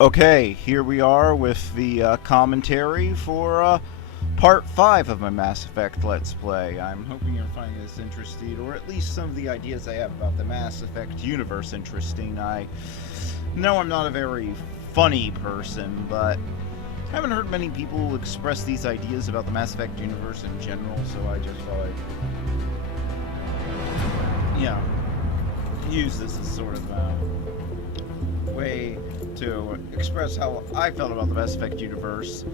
Okay, here we are with the commentary for part 5 of my Mass Effect Let's Play. I'm hoping you're finding this interesting, or at least some of the ideas I have about the Mass Effect universe interesting. I know I'm not a very funny person, but I haven't heard many people express these ideas about the Mass Effect universe in general, so I just thought I'd, use this as sort of a way to express how I felt about the Mass Effect universe.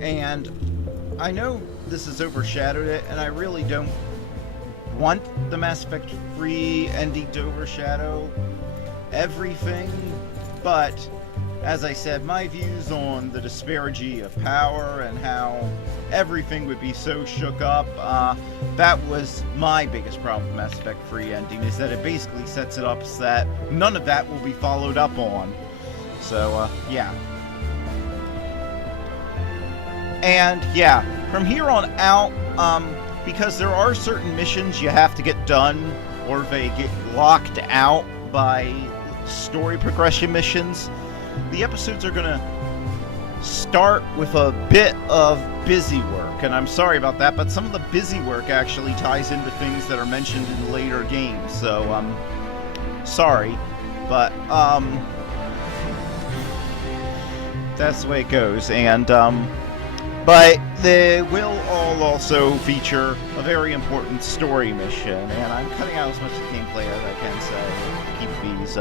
And I know this has overshadowed it, and I really don't want the Mass Effect free ending to overshadow everything, but as I said, my views on the disparity of power and how everything would be so shook up, that was my biggest problem with Mass Effect free ending, is that it basically sets it up so that none of that will be followed up on. So, yeah. And, yeah, from here on out, because there are certain missions you have to get done, or they get locked out by story progression missions, the episodes are gonna start with a bit of busy work, and I'm sorry about that, but some of the busy work actually ties into things that are mentioned in later games, so, sorry, but, that's the way it goes, and, but they will all also feature a very important story mission, and I'm cutting out as much of the gameplay as I can, so keep these,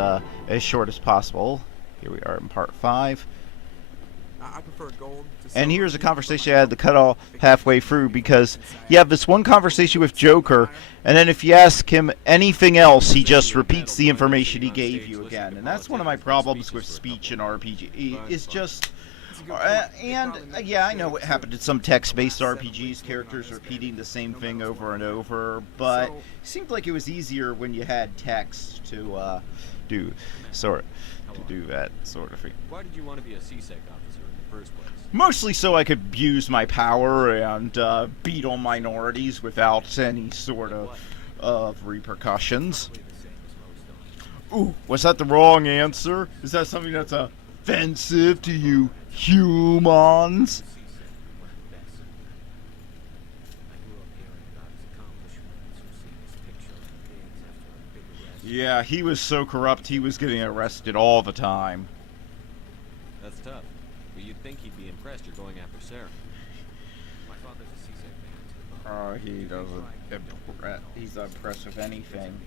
as short as possible. Here we are in part 5. I prefer gold to and here's a conversation I had to cut off halfway through, because you have this one conversation with Joker, and then if you ask him anything else, he just repeats the information he gave you again. And that's one of my problems with speech in RPG, is just... yeah, I know what happened in some text-based RPGs, characters repeating the same thing over and over, but it seemed like it was easier when you had text to do that sort of thing. Why did you want to be a CSEC officer in the first place? Mostly so I could abuse my power and beat on minorities without any sort of repercussions. Ooh, was that the wrong answer? Is that something that's offensive to you humans? Yeah, he was so corrupt he was getting arrested all the time. That's tough. But you'd think he'd be impressed you're going after Sarah. My father's a CSEC man. Oh, he doesn't. He's not impressed with anything.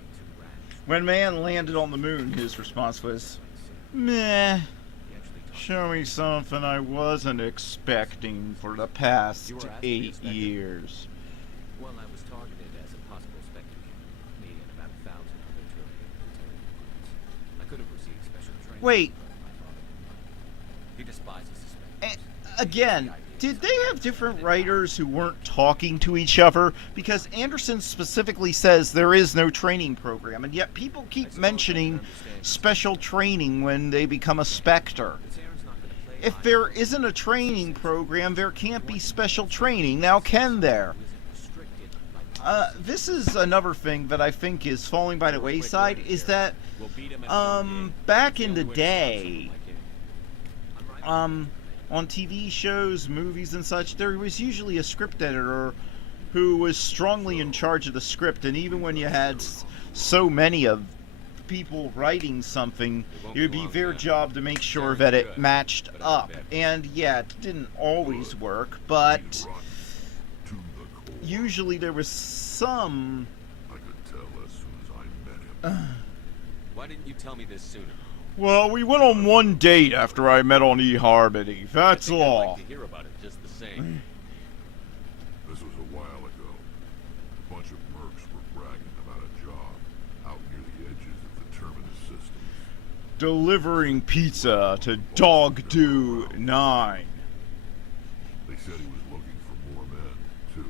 When man landed on the moon, his response was, meh. Show me something I wasn't expecting for the past 8 years. Well, I was targeted as a possible Spectre candidate. Me and about 1,000 other trillion. I could have received special training. Wait. He despises the Spectre. Again, did they have different writers who weren't talking to each other? Because Anderson specifically says there is no training program, and yet people keep mentioning special training when they become a Spectre. If there isn't a training program, there can't be special training. Now, can there? This is another thing that I think is falling by the wayside, is that, back in the day, on TV shows, movies and such, there was usually a script editor who was strongly in charge of the script, and even when you had so many of people writing something, it would be their job to make sure that it matched up. And yeah, it didn't always work, but usually there was some... I could tell as soon as I met him. Why didn't you tell me this sooner? Well, we went on one date after I met on eHarmony, that's all. I'd like to hear about it just the same. This was a while ago. A bunch of mercs were bragging about a job out near the edges of the Terminus system. Delivering pizza to Dog Do 9. They said he was looking for more men, too.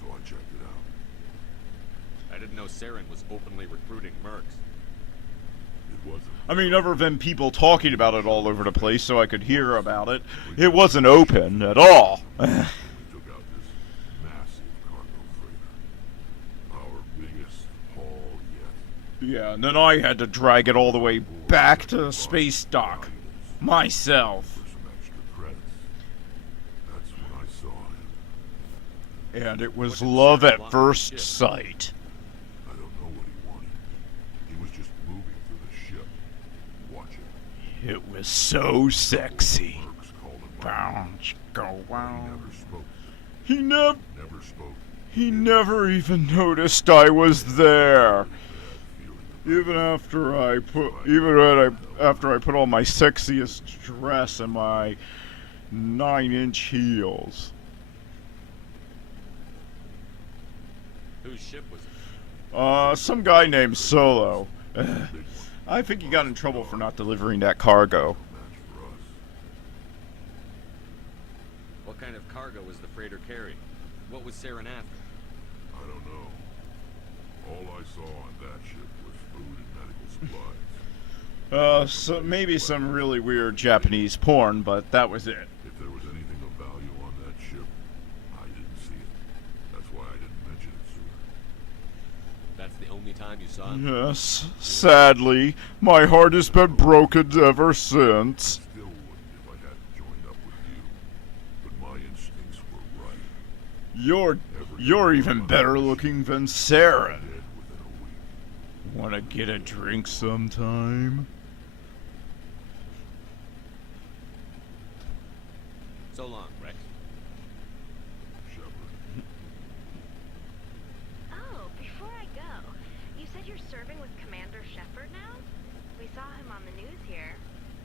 So I checked it out. I didn't know Saren was openly recruiting mercs. It wasn't. I mean, other than people talking about it all over the place so I could hear about it, it wasn't open at all. We took out this massive cargo freighter. Our biggest haul yet. Yeah, and then I had to drag it all the way back to the space dock myself. For some extra credits. That's when I saw him. And it was What did love Sarah at want from the first ship? sight. I don't know what he wanted. He was just moving through the ship, watching. It was so sexy. Mercs called him by name. Bounce, go, He wow. never spoke. He Never spoke. he never even noticed I was there. Feeling Even after I put on my sexiest dress and my 9-inch heels. Whose ship was it? Some guy named Solo. big one. I think he got in trouble for not delivering that cargo. Match for us. What kind of cargo was the freighter carrying? What was Saren after? I don't know. All I saw on that ship was food and medical supplies. So maybe some really weird Japanese porn, but that was it. If there was anything of value on that ship, I didn't see it. That's why I didn't mention it sooner. That's the only time you saw him? Yes, sadly, my heart has been broken ever since. Still wouldn't if I hadn't joined up with you. But my instincts were right. You're even better looking than Saren. Dead within a week. Wanna get a drink sometime? So long, Rex. Shepard. Oh, before I go, you said you're serving with Commander Shepard now? We saw him on the news here.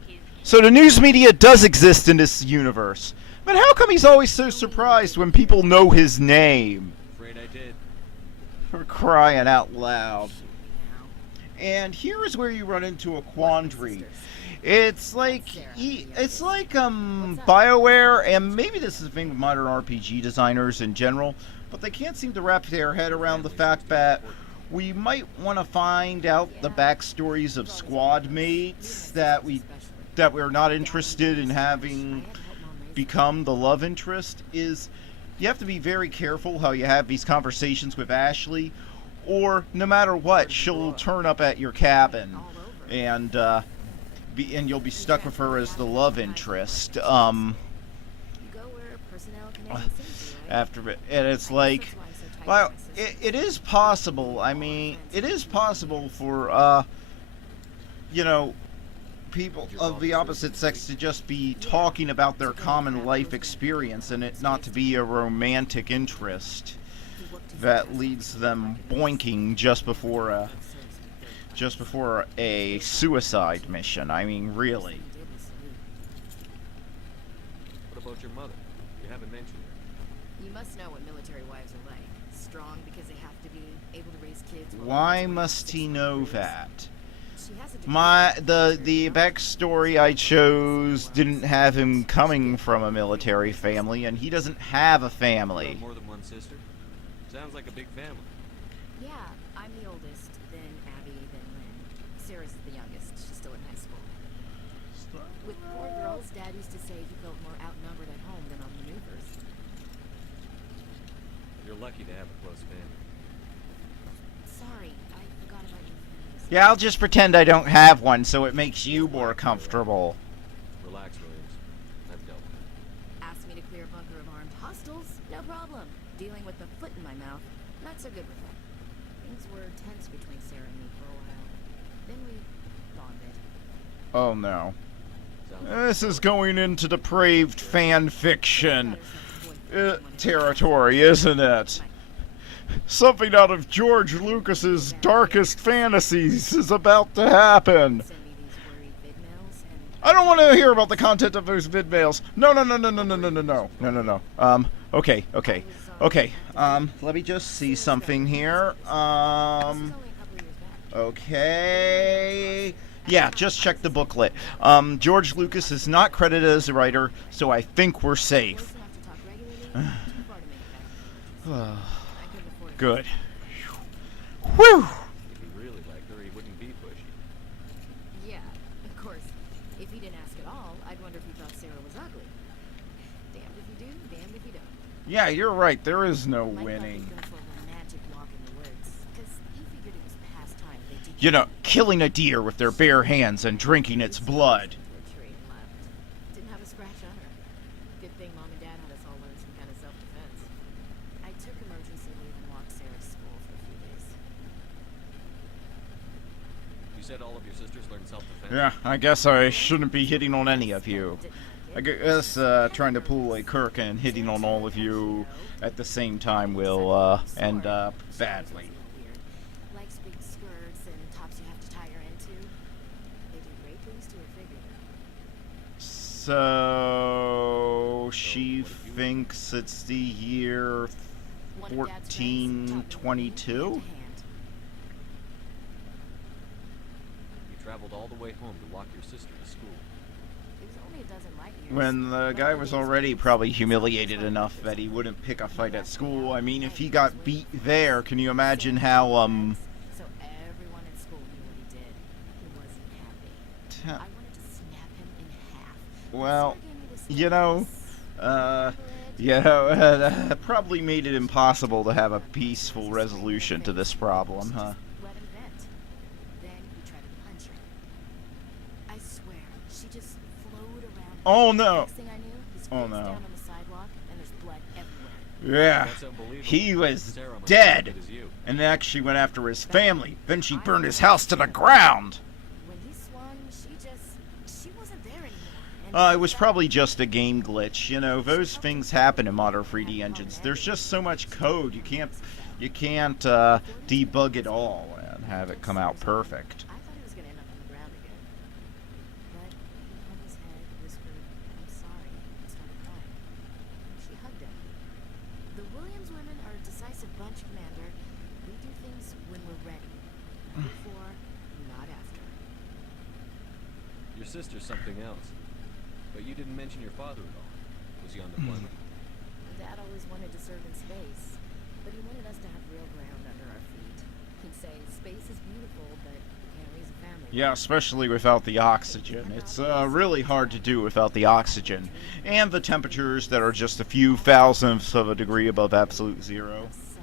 He's So the news media does exist in this universe. But how come he's always so surprised when people know his name? Afraid I did. For crying out loud. And here is where you run into a quandary. It's like BioWare, and maybe this is the thing with modern RPG designers in general, but they can't seem to wrap their head around the fact that we might want to find out the backstories of squad mates that we're not interested in having become the love interest. Is you have to be very careful how you have these conversations with Ashley, or no matter what, she'll turn up at your cabin, and you'll be stuck with her as the love interest. And it's like, well, it is possible. I mean, it is possible for people of the opposite sex to just be talking about their common life experience and it not to be a romantic interest that leads them boinking just before a suicide mission. I mean, really. What about your mother? You haven't mentioned her. You must know what military wives are like. Strong because they have to be, able to raise kids. Why must he know that? The backstory I chose didn't have him coming from a military family, and he doesn't have a family. More than one sister? Sounds like a big family. Yeah, I'm the oldest, then Abby, then Lynn. Sarah's the youngest. She's still in high school. With 4 girls, Dad used to say he felt more outnumbered at home than on maneuvers. You're lucky to have a close family. Sorry, I forgot about your families. Yeah, I'll just pretend I don't have one so it makes you more comfortable. Relax, Williams. I've dealt with it. Asked me to clear a bunker of armed hostiles? No problem. Dealing with the foot in my mouth? Not so good with that. Things were tense between Sarah and me for a while. Then we bonded. Oh no. Sounds like This is going into depraved fan fiction territory, isn't it? Something out of George Lucas's darkest fantasies is about to happen. Send me these worried vid mails and I don't want to hear about the content of those vid mails. No. Okay. Let me just see something here. this is only a couple years back. Okay. Yeah, just check the booklet. George Lucas is not credited as a writer, so I think we're We'll safe. still have to talk regularly. Too far to make back. I couldn't afford it. Good. Whew. if he really liked her, he wouldn't be pushy. Yeah, of course. If he didn't ask at all, I'd wonder if he thought Sarah was ugly. Damned if you do, damned if you don't. Yeah, you're right. There is no Mike thought winning. he'd go for a romantic walk in the woods, 'cause he figured it was past time they teach you know, killing a deer with their bare hands and drinking its blood. To a tree and left. Didn't have a scratch on her. Good thing Mom and Dad had us all learn some kind of self-defense. I took emergency leave and walked Sarah to school for a few days. You said all of your sisters learned self-defense? Yeah, I guess I shouldn't be hitting on any of you. I guess trying to pull a Kirk and hitting on all of you at the same time will end up badly. Likes big skirts and tops you have to tie her into. They do great things to her figure. So she thinks it's the year One of Dad's friends taught me to 1422? hand. You traveled all the way home to walk your sister to school. It was only a dozen light years. When the guy was already probably humiliated enough that he wouldn't pick a fight at school. I mean, if he got beat there, can you imagine how, So everyone in school knew what he did. He wasn't happy. I wanted to snap him in half. Well, Sarah gave me this you know, that probably made it impossible to have a peaceful resolution to this problem, huh? Let him vent. Then he tried to punch her. I swear, she just flowed around. Oh no! Next thing I knew, he's Oh, face no. down on the sidewalk, and there's blood everywhere. Yeah, That's unbelievable. he was Sarah must dead, have as you. and actually went after his family. Then she burned his house to the ground. When he swung, she wasn't there anymore. And It was probably just a game glitch. You know, those things happen in modern 3D engines. There's just so much code, you can't debug it all and have it come out perfect. I thought he was gonna end up on the ground again. But he hung his head, whispered, "I'm sorry," and started crying. She hugged him. The Williams women are a decisive bunch, Commander. We do things when we're ready. Not before, not after. Your sister's something else. But you didn't mention your father at all. Was he on deployment? Dad always wanted to serve in space, but he wanted us to have real ground under our feet. He'd say, space is beautiful, but you can't raise a family. Yeah, especially without the oxygen. It's really hard to do without the oxygen. And the temperatures that are just a few thousandths of a degree above absolute zero. I've suffered,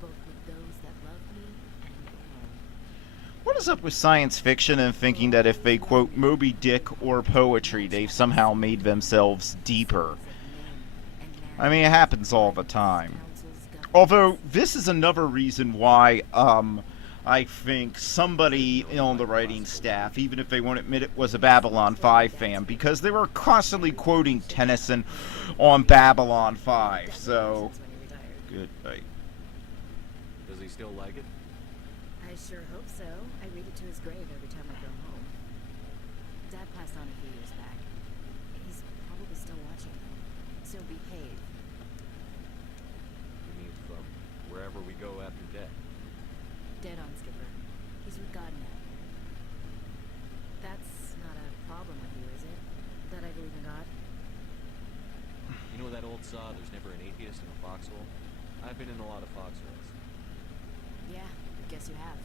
both with those that love me and my own. What is up with science fiction and thinking that if they quote Moby Dick or poetry, they've somehow made themselves deeper? I mean, it happens all the time. Although, this is another reason why, I think somebody on the writing staff, even if they won't admit it, was a Babylon 5 fan, because they were constantly quoting Tennyson on Babylon 5, so... Good night. Does he still like it? I sure hope so. I read it to his grave every time I go home. Dad passed on a few years back. He's probably still watching though. So behave. You mean from wherever we go after death? Dead on, Skipper. He's with God now. That's not a problem with you, is it? That I believe in God? You know that old saw, there's never an atheist in a foxhole? I've been in a lot of foxholes. Yeah, I guess you have.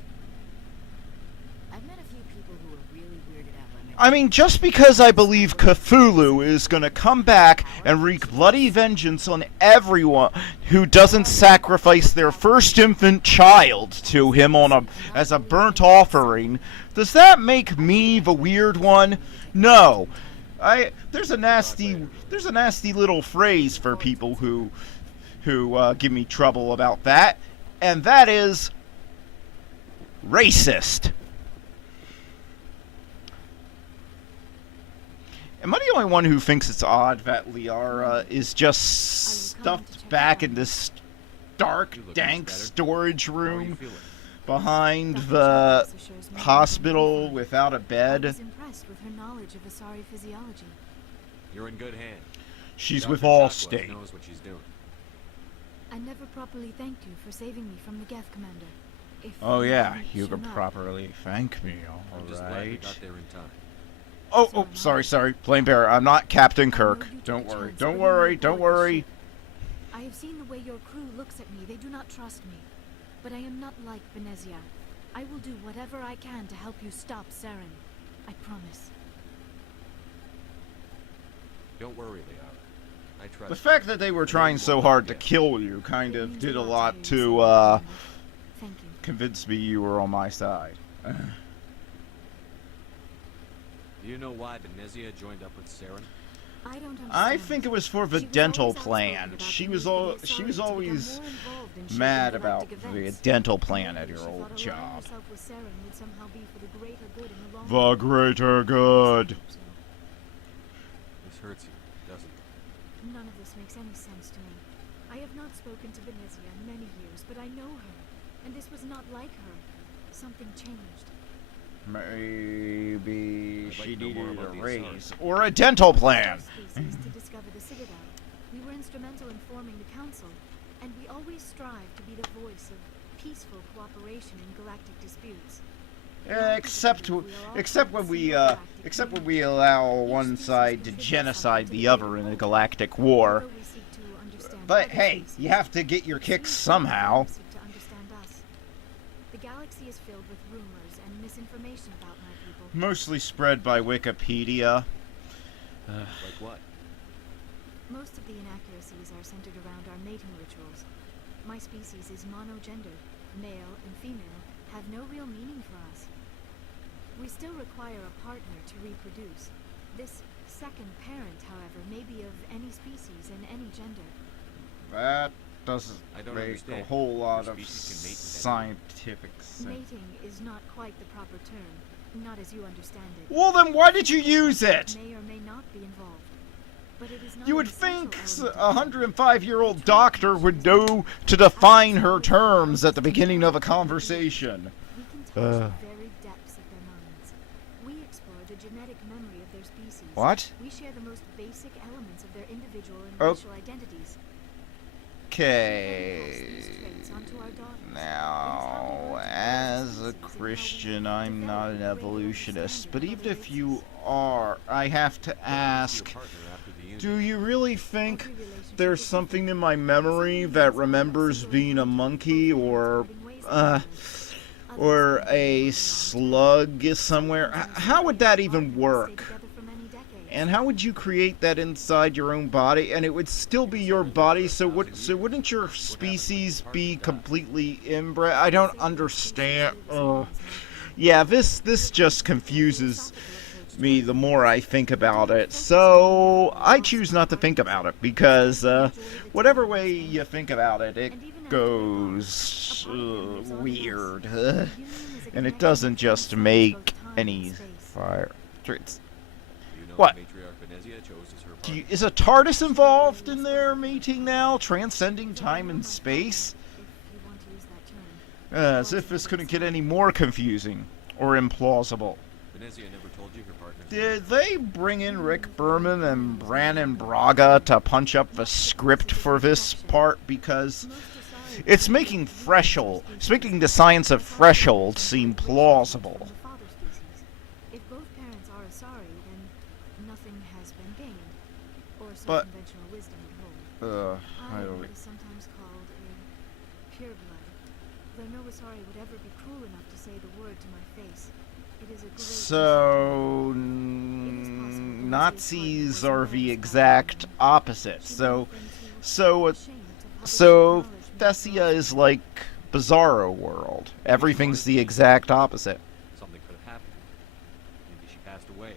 I've met a few people who are really weirded out by my... I mean, just because I believe Cthulhu is gonna come back and wreak bloody vengeance on everyone who doesn't sacrifice their first infant child to him as a burnt offering, does that make me the weird one? No. There's a nasty little phrase for people who give me trouble about that, and that is racist. Am I the only one who thinks it's odd that Liara is just stuffed back in this dark, You look much dank better. storage How are you room feeling? behind Dr. the Jones also shows me hospital more without a I bed? was impressed with her knowledge of Asari physiology. You're in good hands. She's Dr. with Chakwas Allstate. knows what she's doing. I never properly thanked you for saving me from the Geth Commander. If Oh you yeah, hadn't you can shown up- properly thank me, I'm just glad we alright. got there in time. Oh, sorry, Flame Bearer, I'm not Captain Kirk. Don't worry, don't worry, don't worry. I have seen the way your crew looks at me. They do not trust me. But I am not like Venezia. I will do whatever I can to help you stop Saren. I promise. Don't worry, Liara. I trust The you. fact that they were trying so hard to kill you kind of did a lot to Thank you. convinced me you were on my side. Do you know why Benezia joined up with Saren? I don't understand. I think it was for the She was dental always outspoken plan. about She the was need for the all she was Asari to become always more involved in shaping mad about galactic the events. dental plan at Maybe your she old thought aligning job. herself with Saren would somehow be for the greater good in the long The run. greater good. I hope so. This hurts you, doesn't it? None of this makes any sense to me. I have not spoken to Benezia in many years, but I know her, and this was not like her. Something changed. Maybe I'd like she to know more needed a about the raise or a dental plan. Species to discover the Citadel. We were instrumental in forming the Council, and we always strive to be the voice of peaceful cooperation in galactic disputes. Except when we allow one side to genocide the other in a galactic war. Although we seek to understand But other hey, species, you have to get your it kicks seems that somehow. they seek to understand us. The galaxy is filled with rumors and misinformation about my people. Mostly spread by Wikipedia. Like what? Most of the inaccuracies are centered around our mating rituals. My species is monogendered. Male and female have no real meaning for us. We still require a partner to reproduce. This second parent, however, may be of any species and any gender. That doesn't I don't make a understand. whole lot Your of species can mate with anyone. scientific sense. Mating is not quite the proper term, not as you understand it. Well, then why did you use it? May or may not be involved. But it is not You an would essential think element a of 105-year-old doctor would know to define her terms at the beginning of a conversation. We can touch the very depths of their minds. We explore the genetic memory of their species. What? We share the most basic elements of their individual and Oh. racial identities. Okay. Now, as a Christian, I'm not an evolutionist, but even if you are, I have to ask, Your partner after the union. do you really think there's something in my memory that remembers being a monkey or a slug somewhere? How would that even work? And how would you create that inside your own body, and it would still be your body? So wouldn't your species be completely inbred? I don't understand. Yeah, this just confuses me the more I think about it. So I choose not to think about it because whatever way you think about it, it goes weird, and it doesn't just make any fire. It's, You know What? Matriarch Benezia chose as her partner. is a TARDIS involved in their meeting now, transcending time and space? As if this couldn't get any more confusing or implausible. Benezia never told you her partner. Did they bring in Rick Berman and Brannon Braga to punch up the script for this part? Because it's making the science of threshold seem plausible. If both parents are Asari, then nothing has been gained, or so But- conventional wisdom would hold. I I am don't. what is sometimes called a pureblood. Though no Asari would ever be cruel enough to say the word to my face, it is a great So Nazis are the exact opposite. So Thessia is like Bizarro World. Everything's the exact opposite. Something could have happened. Maybe she passed away.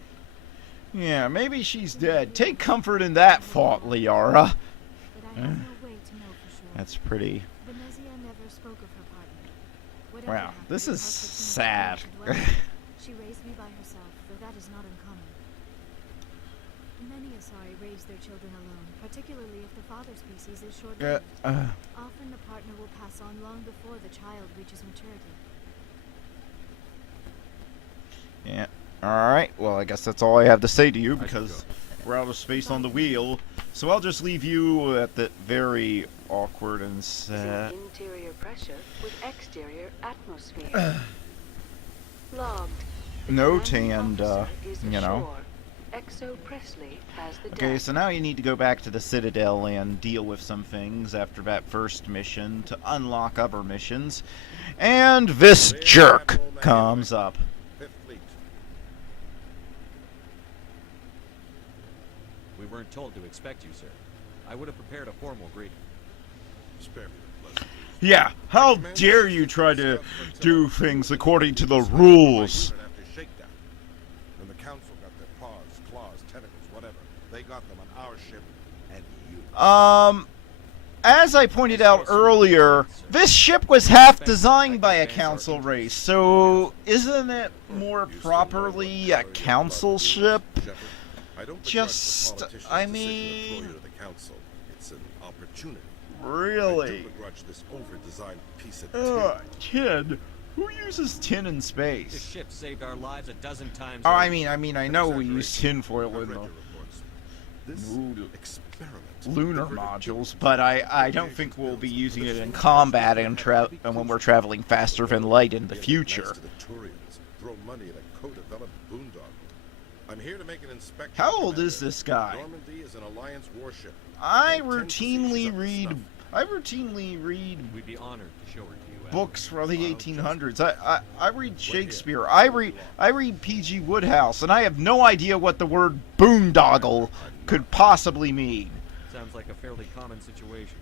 Yeah, maybe she's dead. Take comfort in that thought, Liara. But I have no way to know for sure. That's pretty. Benezia never spoke of her partner. Whatever Wow, happened, this it is cost her too much sad. time to dwell on. She raised me by herself, though that is not uncommon. Many Asari raise their children alone, particularly if the father species is short-lived. Often the partner will pass on long before the child reaches maturity. Yeah. Alright, well, I guess that's all I have to say to you I should because go. we're out of space on the wheel. So I'll just leave you at that very awkward and sad. Interior pressure with exterior atmosphere. Logged. Note Landing and, officer is you know. ashore. Exo Presley has the Okay, deck. so now you need to go back to the Citadel and deal with some things after that first mission to unlock other missions. And this jerk comes up. Fifth Fleet. We weren't told to expect you, sir. I would have prepared a formal greeting. Spare me the pleasantries, Yeah, how dare you try to do things according to the rules? After shakedown. When the council got their paws, claws, tentacles, whatever, they got them on our ship and you. As I pointed out earlier, this ship was half designed by a council race, so isn't it more properly a council ship? I don't Just, begrudge the politicians' I decision to mean- throw you to the council. It's an opportunity. I Really? do begrudge this over-designed piece of Tin. Who uses tin in This space? ship saved our lives a dozen times. Oh, I over. mean, I know we use tinfoil I've in read the your reports. This Ooh, experiment lunar diverted modules, but I don't think we'll be using it in combat and when we're traveling faster than light in the future. Thanks to the Turians, throw money at a co-developed boondoggle. I'm here to make an inspection. How old Commander. is this guy? Normandy is an Alliance warship. I There are 10 routinely procedures up to read snuff. We'd be honored to show her to you. Adam. books from the 1800s. I read Shakespeare. I read P.G. Woodhouse, and I have no idea what the word boondoggle could possibly mean. Sounds like a fairly common situation.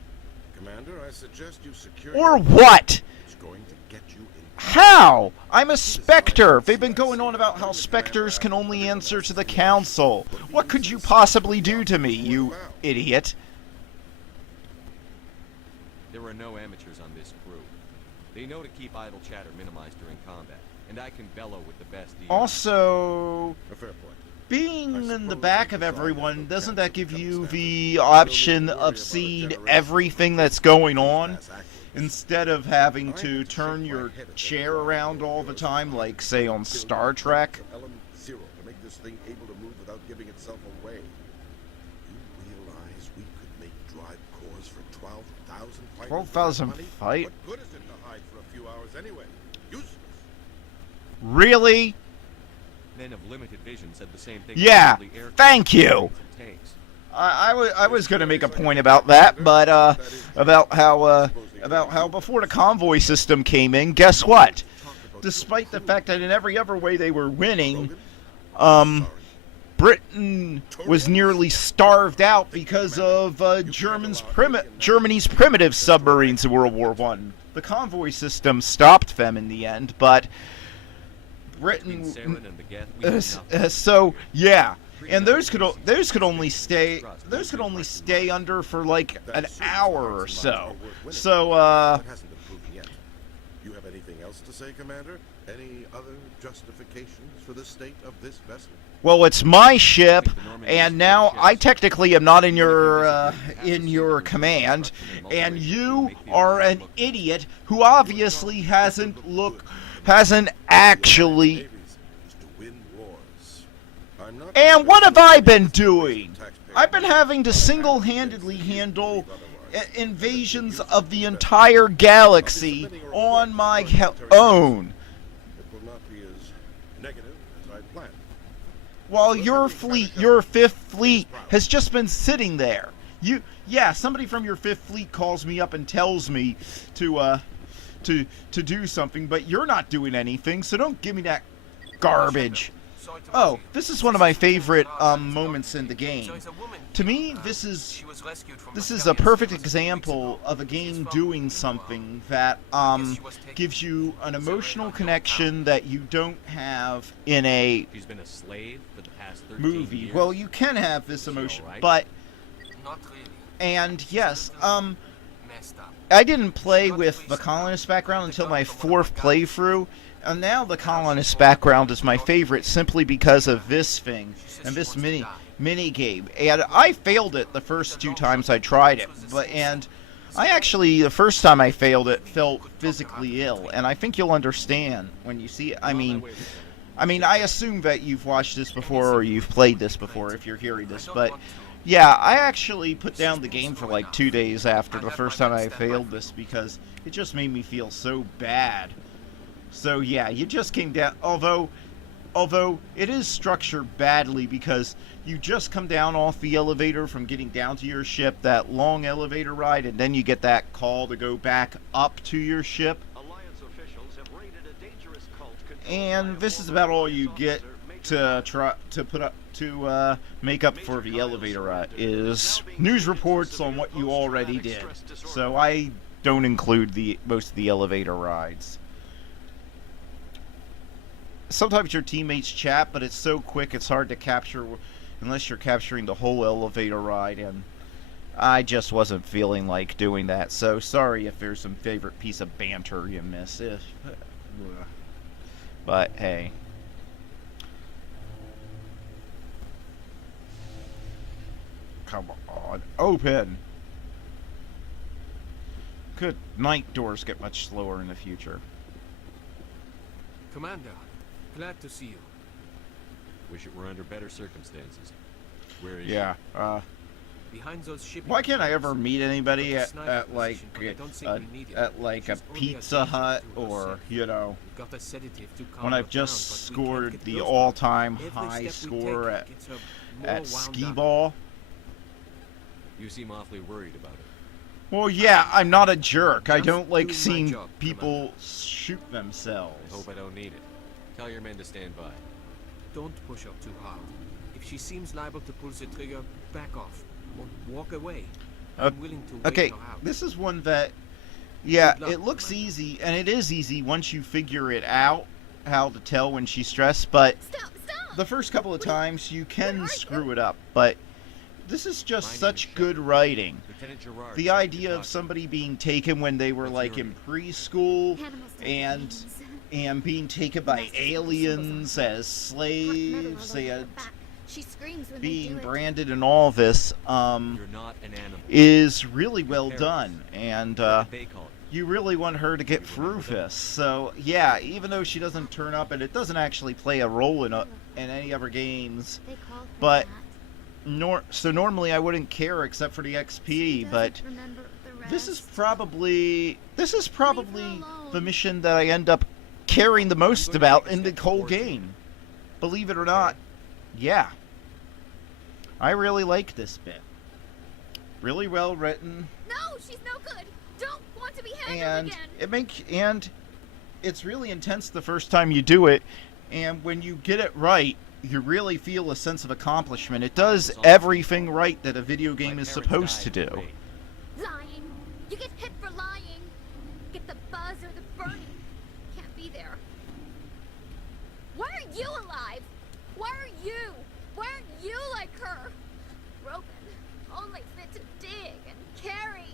Commander, I suggest you secure Or your- what? It's going to get you in. How? I'm a Spectre. They've been going on about how Spectres can only answer to the Council. What could you possibly do to me, you idiot? There are no amateurs on this crew. They know to keep idle chatter minimized during combat, and I can bellow with the best. Also, A fair point. being in the back of everyone, doesn't that give you the option of seeing everything that's going on? Instead of having to turn your chair around all the time, like, say, on Star Trek? Element 0 to make this thing able to move without giving itself away. You realize we could make drive cores for 12,000 fighters? 12,000 for that money? fight? What good is it to hide for a few hours anyway? Useless. Really? Men of limited vision said the same thing. Yeah, about the aircraft, thank you. and tanks. I was going to make a point about that, but about how before the convoy system came in, guess what? Despite the fact that in every other way they were winning, Britain was nearly starved out because of Germany's primitive submarines in World War One. The convoy system stopped them in the end, but Between Britain. Saren and the Geth, we know nothing. So yeah, and those could only stay under for like an hour or so. So That hasn't been proven yet. You have anything else to say, Commander? Any other justifications for the state of this vessel? well, it's my ship, and now I technically am not in your command, and you are an idiot who obviously hasn't actually. Navies is to win wars. I'm not And what have I been doing? taxpayer. I've been having to single-handedly handle invasions of the entire galaxy on my own, It will not be as negative as I planned. while your fifth fleet, has just been sitting there. Somebody from your fifth fleet calls me up and tells me to do something, but you're not doing anything, so don't give me that garbage. Oh, this is one of my favorite moments in the game. To me, this is a perfect example of a game doing something that gives you an emotional connection that you don't have in a She's been a slave for the past 13 movie. years. Well, you can have this emotion, alright? but Not really. and yes, Messed up. I didn't play with the colonist background until my fourth playthrough, and now the colonist background is my favorite simply because of this thing and this mini game. And I failed it the first two times I tried it, the first time I failed it felt physically ill, and I think you'll understand when you see it. I mean, I assume that you've watched this before or you've played this before if you're hearing this, but yeah, I actually put down the game for like 2 days after the first time I failed this because it just made me feel so bad. So yeah, you just came down, although it is structured badly because you just come down off the elevator from getting down to your ship, that long elevator ride, and then you get that call to go back up to your ship. And this is about all you get to try to put up to make up for the elevator ride is news reports on what you already did. So I don't include most of the elevator rides. Sometimes your teammates chat, but it's so quick it's hard to capture unless you're capturing the whole elevator ride, and I just wasn't feeling like doing that. So sorry if there's some favorite piece of banter you miss. But hey. Come on, open! Good night, doors get much slower in the future. Commander, glad to see you. Wish it were under better circumstances. Where is Yeah, Behind those shipping why can't I ever containers. meet anybody Got a at sniper like position, but I don't think we need it. at like a She's only Pizza danger Hut to or, herself. you know, We've got a sedative to calm when her I've just down, but we can't scored get the close to her. all-time Every high step we score take gets her more at wound skee up. ball. You seem awfully worried about it. Well, yeah, I'm not a jerk. I Just don't like doing my seeing job, people shoot I themselves. hope I don't need it. Tell your men to stand by. Don't push her too hard. If she seems liable to pull the trigger, back off or walk away. I'm willing to wait Okay, her out. this is one that, yeah, Good luck, it looks Commander. easy, and it is easy once you figure it out, how to tell when she's stressed, but Stop! Stop! the first couple of times you can Where are screw it up, but this is just My name such is good Shepard. writing. Lieutenant Gerard. The sent me to idea talk of to you. somebody being taken when they were What's like your in name? preschool Animals don't have and names. being taken by aliens as Hot metal slaves all over her and back. She screams when being they do branded and all this You're not an animal. is really well parents. done, and What did they call it? you really want her to get You remember them? Rufus. So yeah, even though she doesn't turn up and it doesn't actually play a role in any other games, They call her but that. so normally I wouldn't care except for the She XP, but doesn't remember the this is rest. probably alone. the mission that I end up caring the most gonna about take a in the step whole towards you. game. Believe it or not, yeah. I really like this bit. Really well written, No, she's no good. Don't want to be handled and again. it's really intense the first time you do it, and when you get it right, you really feel a sense of accomplishment. It does everything right that a video game My is parents supposed to died do. in May. Lying. You get hit for lying. Get the buzz or the burning. Can't be there. Why are you alive? Why are you? Why aren't you like her? Broken. Only fit to dig and carry.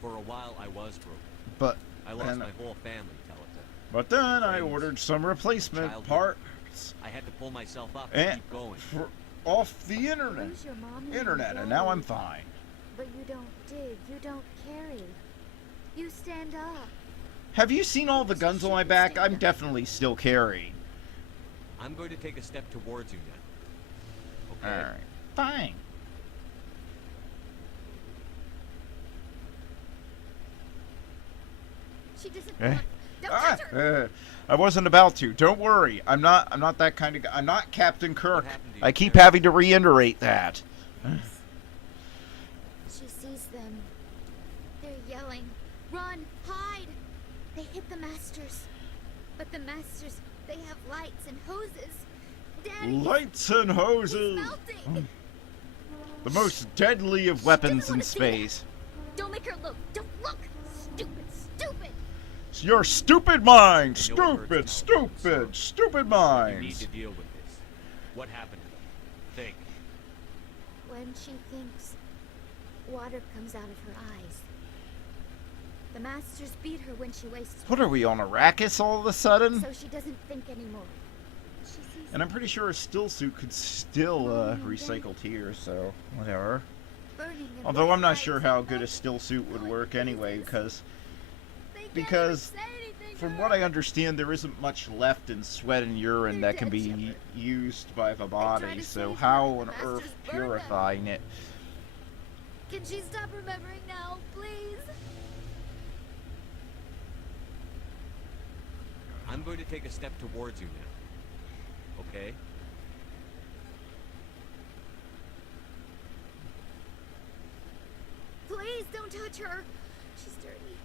For a while, I was broken. But I lost and- my whole family, Teleta. but then I Friends, ordered some replacement childhood. parts I had to pull myself up and and keep going. off the internet, Where's your mom and now I'm fine. But you don't dig. You don't carry. You stand up. Have you seen all the guns on my back? I'm definitely still carrying. I'm going to take a step towards you now. Okay? Alright. Fine. She doesn't Eh. want. Don't touch her. I wasn't about to. Don't worry. I'm not that kind of guy. I'm not Captain Kirk. happened to you, I keep Terry? having to reiterate that. She sees them. They're yelling. Run! Hide! They hit the masters. But the masters, they have lights and hoses. Daddy, Lights and he's hoses. melting. The most deadly of She weapons doesn't in wanna see that. space. Don't make her look. Don't look. Stupid, stupid. It's your stupid mind. I know it hurts now. I'm sorry. Stupid You need minds. to deal with this. What happened to them? Think. When she thinks, water comes out of her eyes. The masters beat her when she wastes. What are we on Arrakis all of a sudden? So she doesn't think anymore. She sees And I'm pretty sure a still suit could still recycle tears, so whatever. burning in Although I'm not bright sure lights how and good a melting. still suit would work anyway, because They can't because even say anything from to what her. I understand, there isn't much left in sweat and urine They're that can dead, be Shepard. used by the try body, to so save how her, on the masters earth burn them. purifying it? Can she stop remembering now, please? I'm going to take a step towards you now. Okay? Please don't touch her. She's dirty.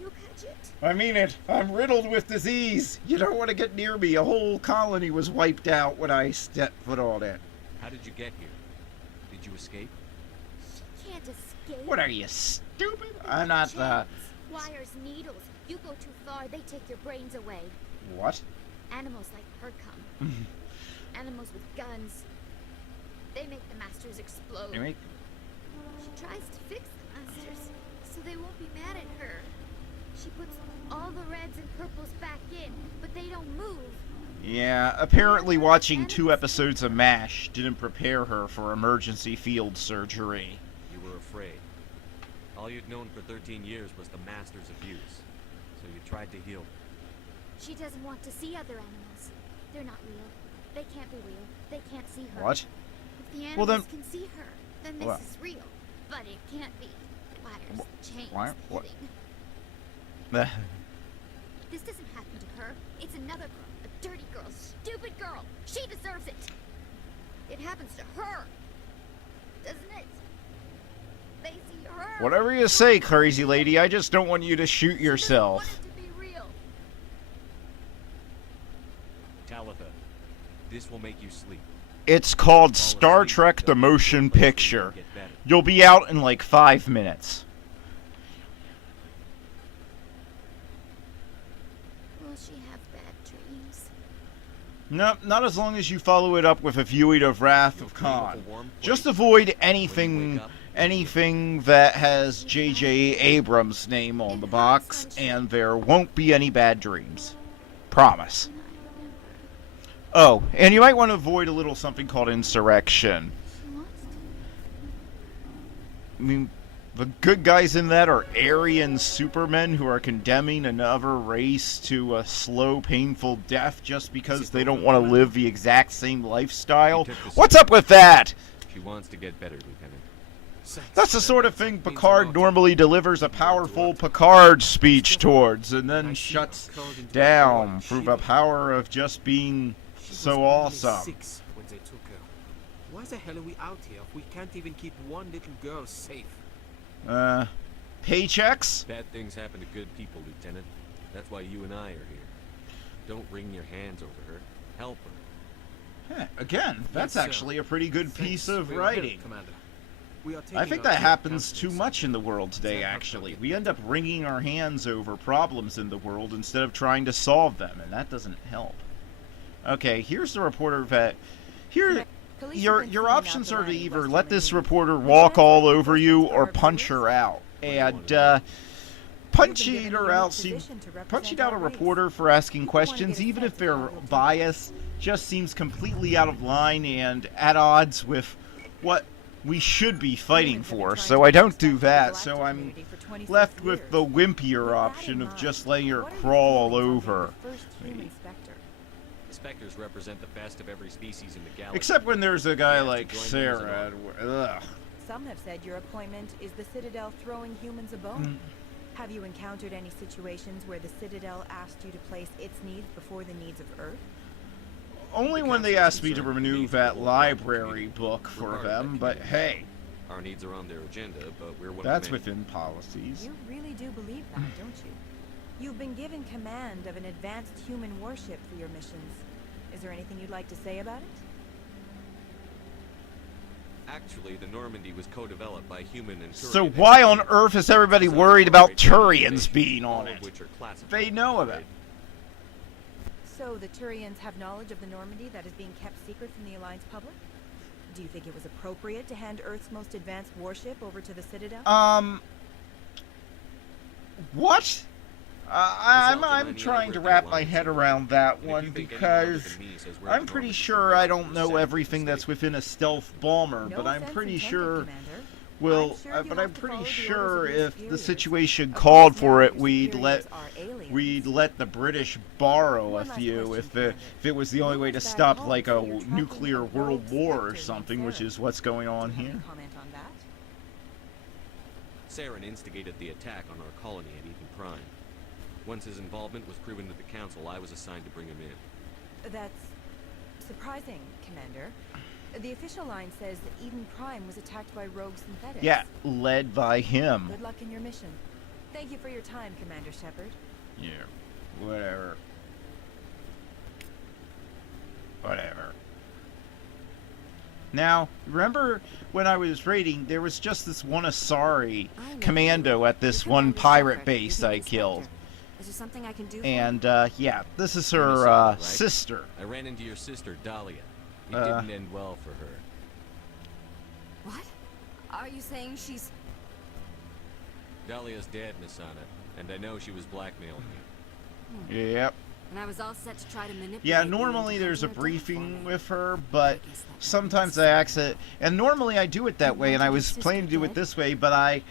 You'll catch it. I mean it. I'm riddled with disease. You don't want to get near me. A whole colony was wiped out when I stepped foot on it. How did you get here? Did you escape? She can't escape. Gate? What are you, stupid? I'm not the... Wires, needles. You go too far, they take your brains away. What? Animals like her come. Animals with guns. They make the masters explode. You make... She tries to fix the masters, so they won't be mad at her. She puts all the reds and purples back in, but they don't move. Yeah, apparently watching 2 episodes of MASH didn't prepare her for emergency field surgery. You were afraid. All you'd known for 13 years was the Master's abuse. So you tried to heal. She doesn't want to see other animals. They're not real. They can't be real. They can't see her. What? If the animals Well, then... can see her, then this What? is real. But it can't be. Wires, chains, Why? What? hitting. This doesn't happen to her. It's another girl. A dirty girl. Stupid girl. She deserves it. It happens to her. Doesn't it? They see her. Whatever you say, crazy lady, I just don't want you to shoot yourself. She doesn't want it to be real. Talitha, this will make you sleep. It's called Star Trek The Motion Picture. You'll be out in like 5 minutes. Will she have bad dreams? Nope, not as long as you follow it up with a viewing of Wrath of Khan. Just avoid anything that has J.J. Abrams' name on the box, and there won't be any bad dreams. Promise. Oh, and you might want to avoid a little something called insurrection. She wants to. I mean, the good guys in that are Aryan supermen who are condemning another race to a slow, painful death just because they don't want to live the exact same lifestyle. What's up with that? She wants to get better, Lieutenant. That's the sort of thing Picard normally delivers a powerful Picard speech towards, and then shuts down through the power of just being so awesome. 6 when they took her. Why the hell are we out here if we can't even keep one little girl safe? Paychecks? Bad things happen to good people, Lieutenant. That's why you and I are here. Don't wring your hands over her. Help her. Again, that's Yes, sir. actually a pretty good piece Thanks of for your help, writing. Commander. We are I taking think our that care happens of too much in the world today, actually. We end up wringing our hands over problems in the world instead of trying to solve them, and that doesn't help. Okay, here's the reporter that... Here, your options are to either let this reporter walk all over you or punch her out. And, punching out a reporter for asking questions, even if they're biased, just seems completely out of line and at odds with what we should be fighting for, so I don't do that, so I'm left with the wimpier option of just letting her crawl all over. Spectres represent the best of every species in the galaxy. Except when there's a guy like Sarah. Ugh. Some have said your appointment is the Citadel throwing humans a bone. Have you encountered any situations where the Citadel asked you to place its needs before the needs of Earth? Only when they asked me to remove that library book for them, but hey. Our needs are on their agenda, but we're one That's of many. within policies. You really do believe that, don't you? You've been given command of an advanced human warship for your missions. Is there anything you'd like to say about it? Actually, the Normandy was co-developed by human and Turian So why on earth is everybody worried about Turians being all on of it? which are classified. They know of it. So the Turians have knowledge of the Normandy that is being kept secret from the Alliance public? Do you think it was appropriate to hand Earth's most advanced warship over to the Citadel? What? I'm trying to wrap my head around that one because I'm pretty sure I don't know everything that's within a stealth bomber, but I'm pretty sure but I'm pretty sure if the situation called for it, we'd let the British borrow a few if it was the only way to stop like a nuclear world war or something, which is what's going on here. Saren instigated the attack on our colony at Eden Prime. Once his involvement was proven to the Council, I was assigned to bring him in. That's surprising, Commander. The official line says that Eden Prime was attacked by rogue synthetics. Yeah, led by him. Good luck in your mission. Thank you for your time, Commander Shepard. Yeah, whatever. Whatever. Now, remember when I was raiding, there was just this one Asari commando at this one pirate base I killed. Is there something I can do? And, yeah, this is her, sister. I ran into your sister, Dahlia. It didn't end well for her. What? Are you saying she's... Dahlia's dead, Miss Anna, and I know she was blackmailing you. Yep. And I was all set to try to manipulate. Yeah, normally there's a briefing with her, but sometimes I accident, and normally I do it that way, and I was planning to do it this way, but I,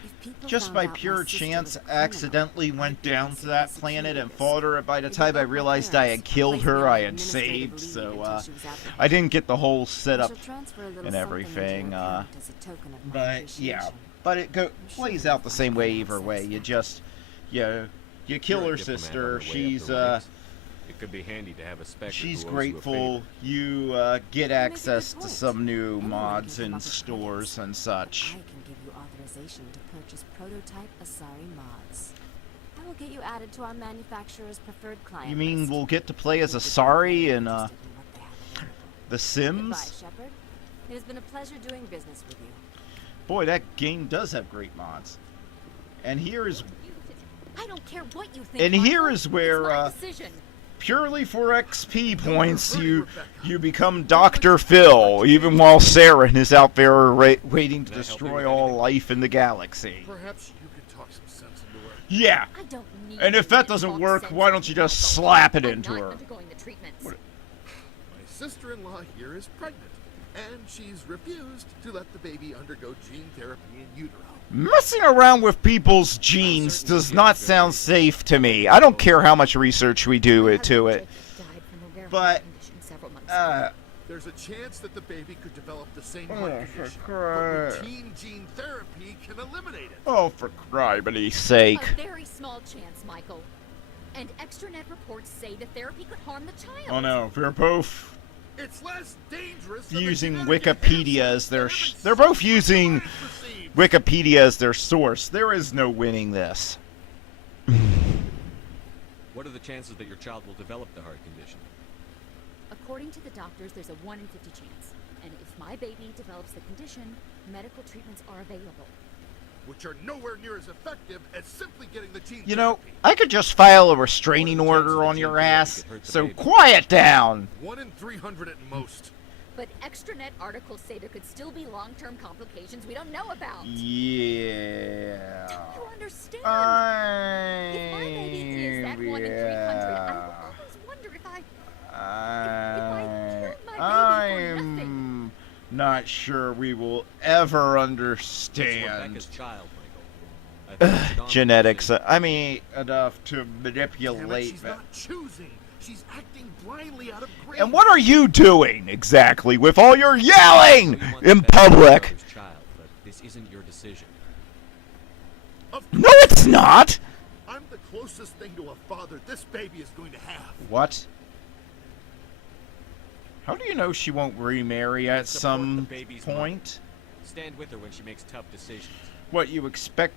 just by pure chance, accidentally went down to that planet and fought her. By the time I realized I had killed her, I had saved, so I didn't get the whole setup and everything. But yeah, but it plays out the same way either way. You just, you kill her sister. She's It could be handy to have a Spectre. She's who owes grateful you get access to some new mods in stores and such. I can give you authorization to purchase prototype Asari mods. I will get you added to our manufacturer's preferred client. You mean list. we'll get to play as Asari in The Goodbye, Sims? Shepard. It has been a pleasure doing business with you. Boy, that game does have great mods. And here is I don't care what you think. and here Michael. is where It's my decision. purely for XP points you become Dr. Phil, even while Saren is out there waiting to destroy all life in the galaxy. Perhaps you could talk some sense into her. Yeah. I don't need And if that doesn't work, why don't you just slap it into her? undergoing the treatments. My sister-in-law here is pregnant, and she's refused to let the baby undergo gene therapy in utero. Messing around with people's genes does not sound safe to me. I don't care how much research we do to it. But, there's a chance that the baby could develop the same heart condition, but routine gene therapy can eliminate it. Oh, for criminy sake. A very small chance, Michael. And extranet reports say the therapy could harm the child. Oh no, they're both It's less dangerous than using the genetic Wikipedia as their they're both using Wikipedia as their source. There is no winning this. What are the chances that your child will develop the heart condition? According to the doctors, there's a 1 in 50 chance. And if my baby develops the condition, medical treatments are available. which are nowhere near as effective as simply getting the gene You know, therapy. I could just file a restraining order on your ass, so quiet down. 1 in 300 at most. But extranet articles say there could still be long-term complications we don't know about. Yeah. Don't you understand? If my baby is that 1 in 300, I will always wonder if I killed my baby for nothing. I'm not sure we will ever It's understand Rebecca's child, Michael. I think it's genetics. I mean, enough to Damn it, manipulate. she's not choosing. She's acting blindly out of grace. And what are you doing exactly with all your yelling So you want in the best for your public? brother's child, but this isn't your decision. No, it's not. I'm the closest thing to a father this baby is going to have. What? How do you know she won't remarry at Support some the baby's point? Stand with her when she makes tough decisions. What, you expect?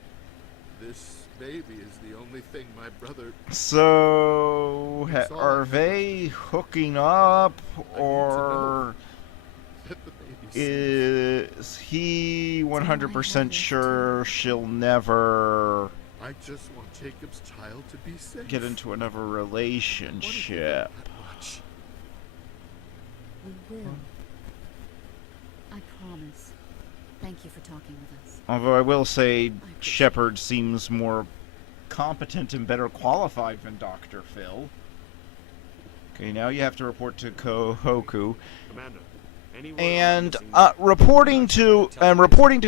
This baby is the only thing my brother... So, That's all I are know. they hooking up, or that the baby's is he 100% sure she'll never I just want Jacob's child to be safe. get into another What if we relationship? don't that much? We will. I promise. Thank you for talking with us. Although I will say, Shepard seems more competent and better qualified than Dr. Phil. Okay, now you have to report to Kohoku. Commander, any word And on the reporting to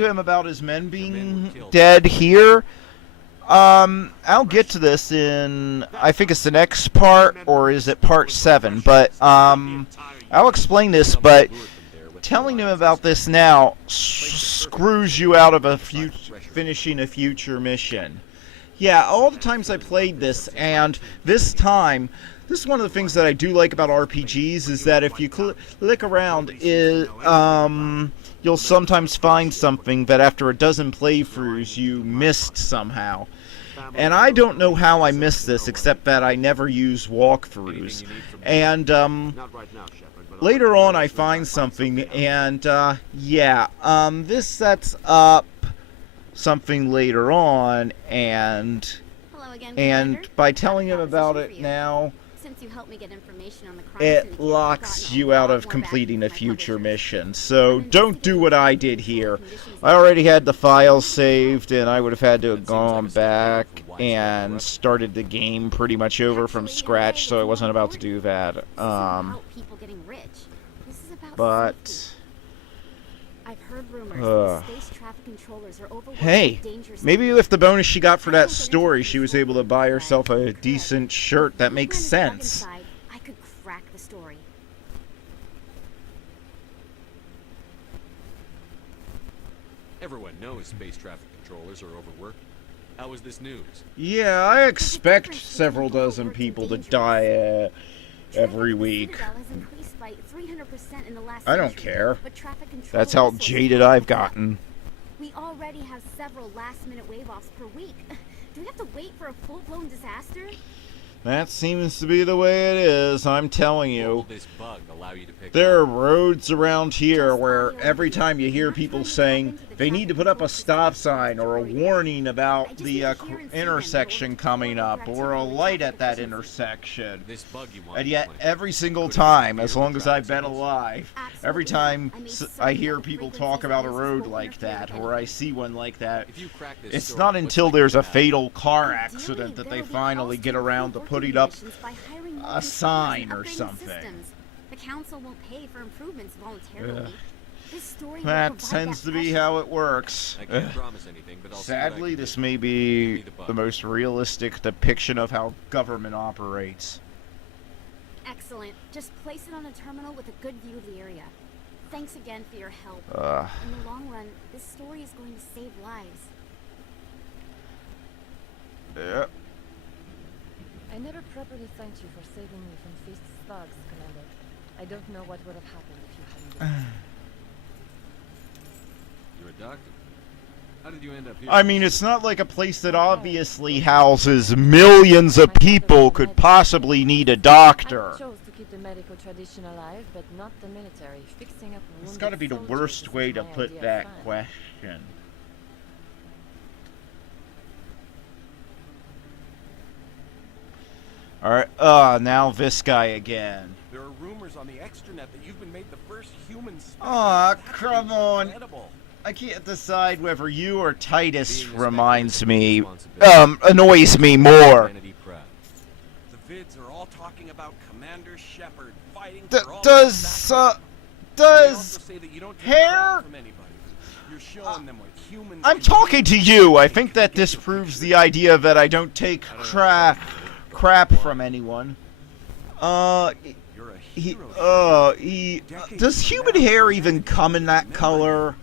him about his men being dead here. I'll get to this in, I think it's the next part, or is it part 7? But I'll explain this. But telling him about this now screws you out of finishing a future mission. Yeah, all the times I played this, and this time. This is one of the things that I do like about RPGs, is that if you click around, you'll sometimes find something that after a dozen playthroughs you missed somehow. And I don't know how I missed this, except that I never use walkthroughs. And later on I find something, and yeah, this sets up something later on, and Hello again, and Commander. by telling him I've got a about position it for you. now, Since you helped me get information on the crime it syndicate, I've locks gotten a you out lot of more completing a backing from my future publishers. mission. So I'm don't do what I did here. I already had the files saved, and I would have had to have gone back and started the game pretty much over from scratch, so I wasn't about to do that. This isn't about people getting rich. This is about But safety. I've heard rumors that space traffic controllers are overwhelmed hey, with dangerous maybe people. with the bonus she got for that story, she was able to buy herself a decent shirt that makes If you planted a bug sense. inside, I could crack the story. Everyone knows space traffic controllers are overworked. How is this news? Yeah, I expect several dozen people to die every week. Citadel has increased by 300% in the last I don't century, care. but traffic control That's how vessels jaded are I've up. gotten. We already have several last-minute wave-offs per week. Do we have to wait for a full-blown disaster? That seems to be the way it is, I'm telling What will you. this bug allow you to pick There are up? roads around here where every time you hear people saying they need to put up a stop sign or a warning about the intersection coming up or a light at that intersection. This bug you want And to yet, plant. every single Could it time, interfere as with long as I've traffic been signals? alive, every time I hear people talk about a road like that, or I see one like that, If you crack this it's story, not what's until likely there's to a happen? fatal car Ideally, accident that they there'll be finally get also around to improved putting working up conditions by hiring more a controllers sign and or upgrading something. systems. The council won't pay for improvements voluntarily. Ugh. This story will That provide tends that to be pressure. how it works. I can't promise anything, but I'll see what I Sadly, can this do. may Give be me the bug. the most realistic depiction of how government operates. Excellent. Just place it on a terminal with a good view of the area. Thanks again for your help. Uh, In the long run, this story is going to save lives. yeah. I never properly thanked you for saving me from Feast's thugs, Commander. I don't know what would have happened if you hadn't done it. You're a doctor. How did you end up here? I mean, it's not like a place that obviously houses millions of people could possibly need a I doctor. chose to keep the medical tradition alive, but not the military. Fixing up It's wounded got to be the soldiers worst isn't way to my put idea of that fun. question. Alright, now this guy again. There are rumors on the extranet that you've been made the first human Aw, specimen. come on. Incredible. I can't decide whether you or Titus Being a reminds spectator me, is a responsibility. annoys me more. Humanity proud. The vids are all talking about Commander Shepard fighting D- for all does, of They also does say that you don't take hair- crap from anybody. You're showing them what humans I'm can talking do. to you. I think that disproves the idea that I don't take crap from anyone. You're a He, hero. does human hair even come in that color?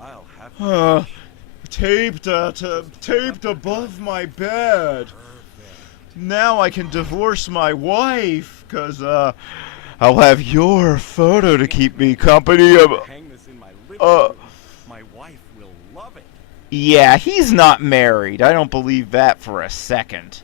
I'll have Taped above my bed. Now I can divorce my wife, 'cause, I'll have your photo to keep me company. hang this in my living uh, room. My wife will love it. Yeah, he's not married. I don't believe that for a second.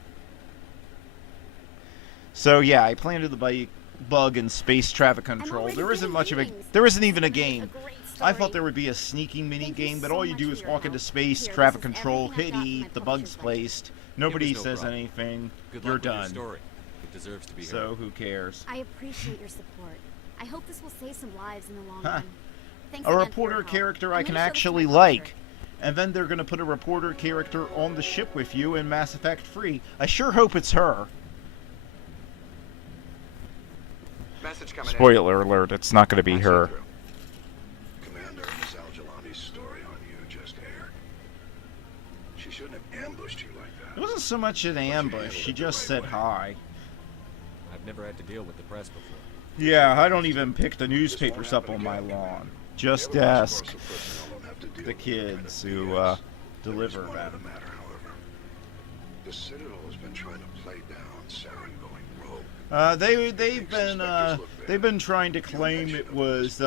So yeah, I planted the bug in space traffic control. already There isn't getting much of a. meetings. There isn't even a This is gonna be game. a great I thought story. there would be a sneaking mini Thank you game, but so all you much do for is your walk help. into space, Here, traffic this is control, everything hit I've got E, from my the bug's publisher's budget. placed. Nobody no says problem. anything. Good You're luck with your done. story. It deserves to be heard. So who cares? I appreciate your support. I hope this will save some lives in the long Huh. run. Thanks A again for reporter your help. character I I'm can gonna show this to my actually publisher. like. And then they're gonna put a reporter character on the ship with you in Mass Effect 3. I sure hope it's her. Message coming Spoiler alert, it's not gonna be her. Commander Saljalani's story on you just aired. She shouldn't have ambushed you like It that. wasn't so much an ambush, she just said hi. I've never had to deal with the press before. Yeah, I don't even pick the newspapers up on my lawn. Just ask the kids who deliver One them. other matter, however. The Citadel has been trying to play down Saren going rogue. They've been trying to claim it was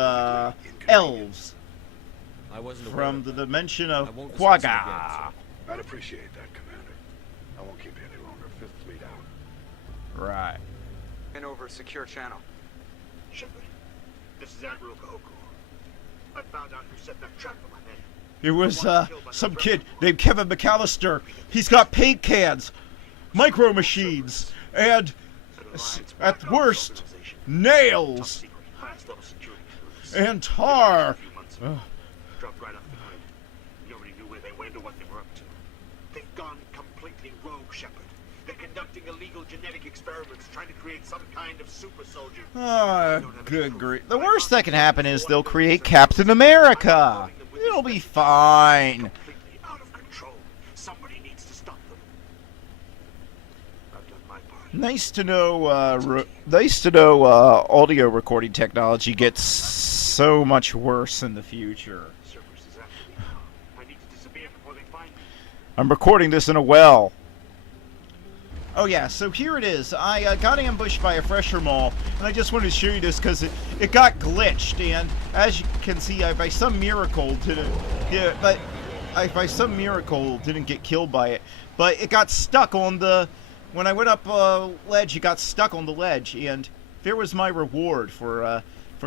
elves I wasn't aware from of the that. dimension I of won't discuss it again, Quagga. I'd appreciate that, Commander. I won't keep you any longer. Fifth Fleet out. Right. in over secure channel. Shepard, This is Admiral Koku. I found out who set that trap for my men. It was some kid named Kevin McAllister. He's got paint cans, micro machines, and at worst, nails and tar. Dropped right off the grid. Nobody knew where they went or what they were up to. They've gone completely rogue, Shepard. They're conducting illegal genetic experiments, trying to create some kind of super soldier. Ah, good grief. The worst that can happen is they'll create Captain America. It'll be fine. Completely out of control. Somebody needs to stop them. I've done my part. Nice to know. Audio recording technology gets so much worse in the future. Cerberus is after me now. I need to disappear before they find me. I'm recording this in a well. Oh yeah, so here it is. I got ambushed by a Fresher Maul, and I just wanted to show you this because it got glitched, and as you can see, I by some miracle didn't get killed by it, but it got stuck on the. When I went up ledge, it got stuck on the ledge, and there was my reward for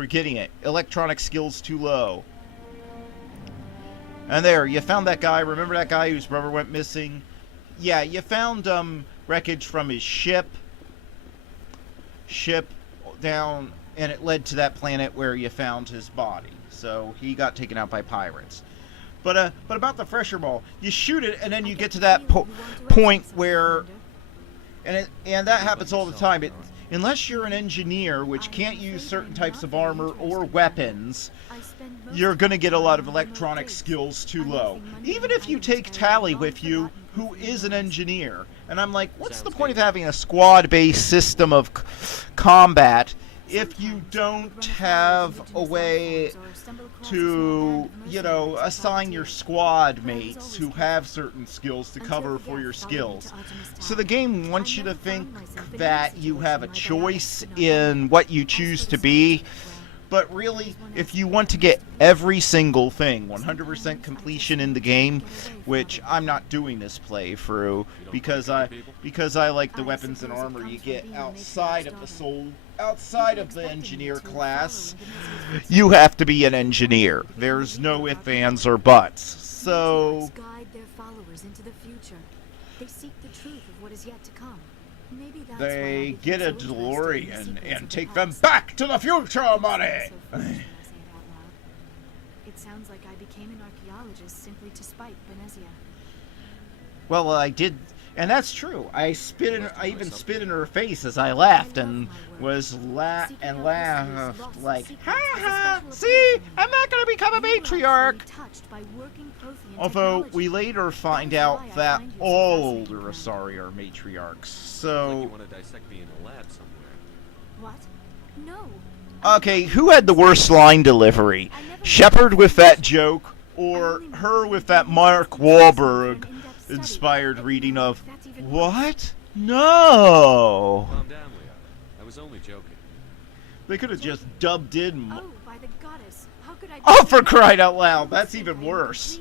getting it. Electronic skills too low. And there, you found that guy. Remember that guy whose rubber went missing? Yeah, you found wreckage from his ship down, and it led to that planet where you found his body. So he got taken out by pirates. But about the Fresher Maul, you shoot it, and then you get to that point where, and that happens all the time. Unless you're an engineer, which can't use certain types of armor or weapons, you're going to get a lot of electronic skills too low. Even if you take Tally with you, who is an engineer. And I'm like, what's the point of having a squad-based system of combat if you don't have a way to, assign your squad mates who have certain skills to cover for your skills? So the game wants you to think that you have a choice in what you choose to be, but really, if you want to get every single thing, 100% completion in the game, which I'm not doing this playthrough because I like the weapons and armor you get outside of the engineer class, you have to be an engineer. There's no ifs, ands, or buts. So guide their followers into the future. They seek the truth of what is yet to come. Maybe that's they get a DeLorean and take them back to the future, money! It sounds like I became an archaeologist simply to spite Benezia. Well, I did, and that's true. I even spit in her face as I laughed and laughed like, ha ha, see, I'm not going to become a matriarch. Although we later find out that all Urusari are matriarchs, so. Like you want to dissect me in a lab somewhere. What? No. Okay, who had the worst line delivery? Shepard with that joke, or her with that Mark Wahlberg inspired reading of, what? No! Calm down, Leo. I was only joking. They could have just dubbed in. Oh, by the goddess. How could I Oh, for crying out loud, that's even worse.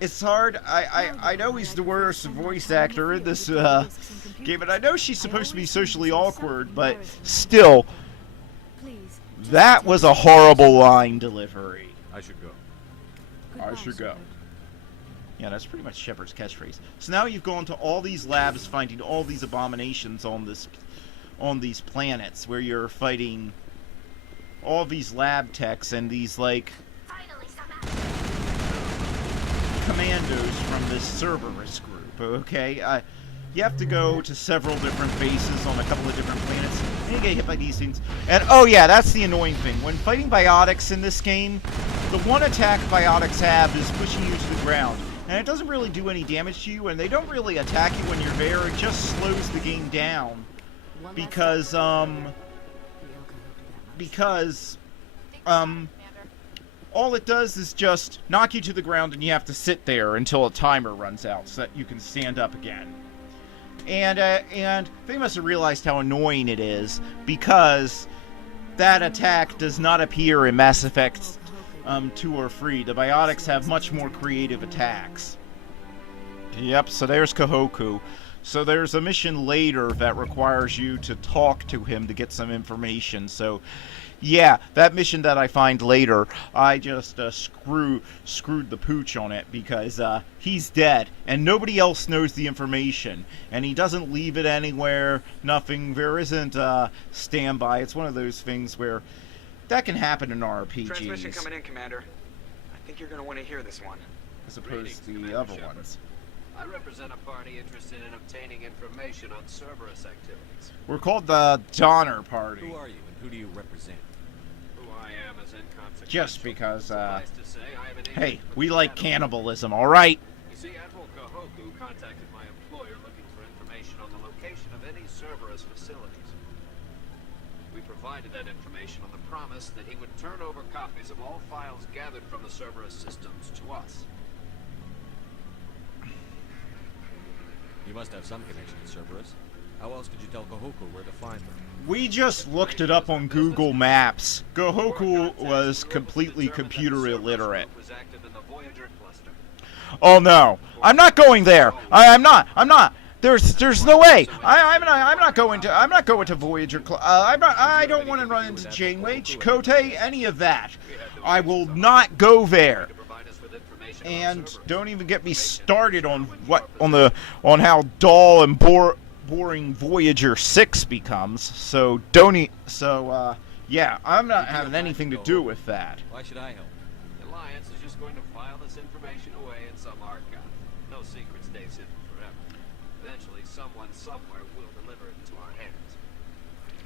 It's hard. I know he's the worst voice actor in this game, and I know she's supposed to be socially awkward, but still, that was a horrible line delivery. I should go. I should go. Yeah, that's pretty much Shepard's catchphrase. So now you've gone to all these labs, finding all these abominations on these planets, where you're fighting all these lab techs and these like commandos from this Cerberus group. Okay, you have to go to several different bases on a couple of different planets, and you get hit by these things. And oh yeah, that's the annoying thing. When fighting biotics in this game, the one attack biotics have is pushing you to the ground. And it doesn't really do any damage to you, and they don't really attack you when you're there. It just slows the game down. Because all it does is just knock you to the ground, and you have to sit there until a timer runs out so that you can stand up again. And they must have realized how annoying it is, because that attack does not appear in Mass Effect 2 or 3. The biotics have much more creative attacks. Yep, so there's Kahoku. So there's a mission later that requires you to talk to him to get some information. So yeah, that mission that I find later, I just screwed the pooch on it because he's dead and nobody else knows the information, and he doesn't leave it anywhere. Nothing. There isn't standby. It's one of those things where that can happen in RPGs. Transmission coming in, Commander. I think you're going to want to hear this one. As opposed to the other ones. I represent a party interested in obtaining information on Cerberus activities. We're called the Donner Party. Who are you and who do you represent? Who I am is inconsequential. Just because, Suffice to say, I am an hey, agent of we the like Cannibal. cannibalism, alright? You see, Admiral Kahoku contacted my employer looking for information on the location of any Cerberus facilities. We provided that information on the promise that he would turn over copies of all files gathered from the Cerberus systems to us. You must have some connection to Cerberus. How else could you tell Kahoku where to find them? We just looked it up on Google Maps. Kahoku was completely computer illiterate. Oh no, I'm not going there. I'm not. There's no way. I'm not going to Voyager. I don't want to run into Janeway, Chakotay, any of that. I will not go there. And don't even get me started on how dull and boring Voyager 6 becomes. So yeah, I'm not having anything to do with that. Why should I help? The Alliance is just going to file this information away in some archive. No secret stays hidden forever. Eventually, someone somewhere will deliver it into our hands.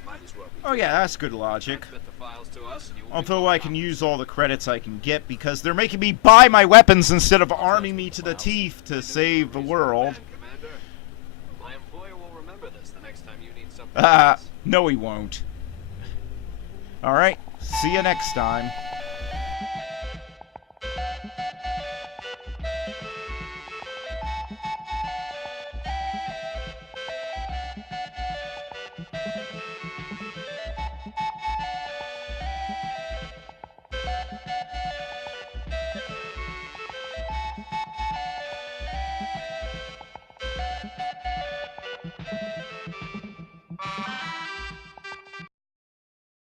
Might as well be. Oh yeah, that's good logic. Transmit the files to us, and you will be Although I can use all the credits I can get because they're making me buy my weapons instead of arming me to the teeth to save the world. Commander. My employer will remember this the next time you need something. No he won't. Alright, see you next time.